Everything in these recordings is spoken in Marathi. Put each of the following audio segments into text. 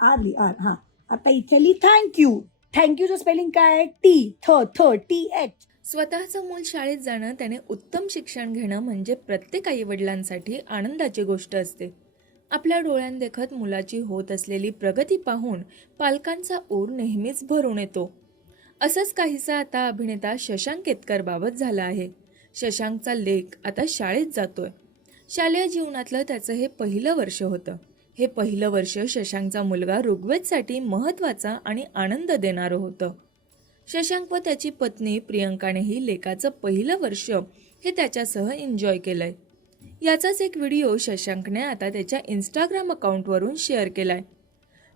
आर ली आर हा. आता इथे ली थँक्यू थँक्यूचं स्पेलिंग काय टी थ थ टी एच स्वतःचं मूल शाळेत जाणं त्याने उत्तम शिक्षण घेणं म्हणजे प्रत्येक आईवडिलांसाठी आनंदाची गोष्ट असते. आपल्या डोळ्यांदेखत मुलाची होत असलेली प्रगती पाहून पालकांचा ओर नेहमीच भरून येतो. असंच काहीसा आता अभिनेता शशांक केतकर बाबत झाला आहे. शशांकचा लेख आता शाळेत जातोय. शालेय जीवनातलं त्याचं हे पहिलं वर्ष होतं. हे पहिलं वर्ष शशांकचा मुलगा ऋग्वेदसाठी महत्त्वाचा आणि आनंद देणारं होतं. शशांक व त्याची पत्नी प्रियंकानेही लेखाचं पहिलं वर्ष हे त्याच्यासह एन्जॉय केलंय. याचाच एक व्हिडिओ शशांकने आता त्याच्या इंस्टाग्राम अकाउंटवरून शेअर केलाय.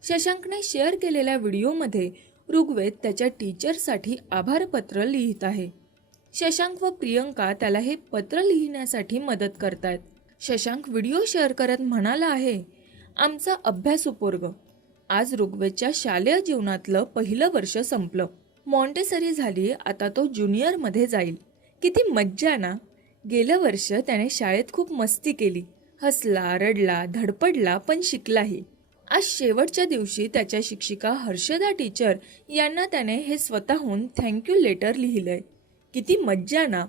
शशांकने शेअर केलेल्या व्हिडिओमध्ये ऋग्वेद त्याच्या टीचरसाठी आभारपत्र लिहित आहे. शशांक व प्रियंका त्याला हे पत्र लिहिण्यासाठी मदत करतायत. शशांक व्हिडिओ शेअर करत म्हणाला आहे आमचा अभ्यासू पोरग आज ऋग्वेदच्या शालेय जीवनातलं पहिलं वर्ष संपलं. मॉन्टेसरी झाली आता तो ज्युनियरमध्ये जाईल. किती मज्जा ना. गेलं वर्ष त्याने शाळेत खूप मस्ती केली. हसला रडला धडपडला पण शिकलाही. आज शेवटच्या दिवशी त्याच्या शिक्षिका हर्षदा टीचर यांना त्याने हे स्वतःहून थँक्यू लेटर लिहिलंय. किती मज्जा ना.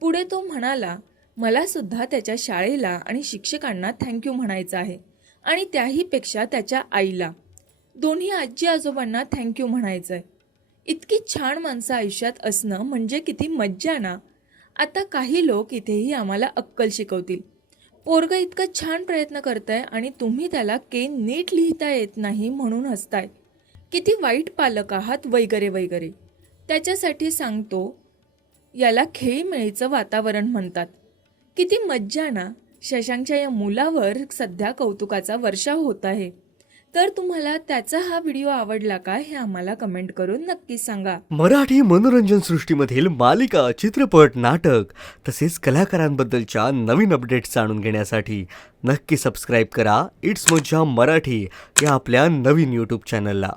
पुढे तो म्हणाला मला सुद्धा त्याच्या शाळेला आणि शिक्षकांना थँक्यू म्हणायचं आहे. आणि त्याहीपेक्षा त्याच्या आईला. दोन्ही आजी आजोबांना थँक्यू म्हणायचं आहे इतकी छान माणसं आयुष्यात असणं म्हणजे किती मज्जा ना? आता काही लोक इथेही आम्हाला अक्कल शिकवतील. पोरग इतकं छान प्रयत्न करताय आणि तुम्ही त्याला के नीट लिहिता येत नाही म्हणून हसताय. किती वाईट पालक आहात वगैरे वगैरे. त्याच्यासाठी सांगतो याला खेळीमेळीचं वातावरण म्हणतात. किती मज्जा ना? शशांकच्या या मुलावर सध्या कौतुकाचा वर्षाव होत आहे. तर तुम्हाला त्याचा हा व्हिडिओ आवडला का हे आम्हाला कमेंट करून नक्की सांगा. मराठी मनोरंजन सृष्टीमधील मालिका चित्रपट नाटक तसेच कलाकारांबद्दलच्या नवीन अपडेट्स जाणून घेण्यासाठी नक्की सबस्क्राईब करा. इट्स मज्जा मराठी या आपल्या नवीन यूट्यूब चॅनलला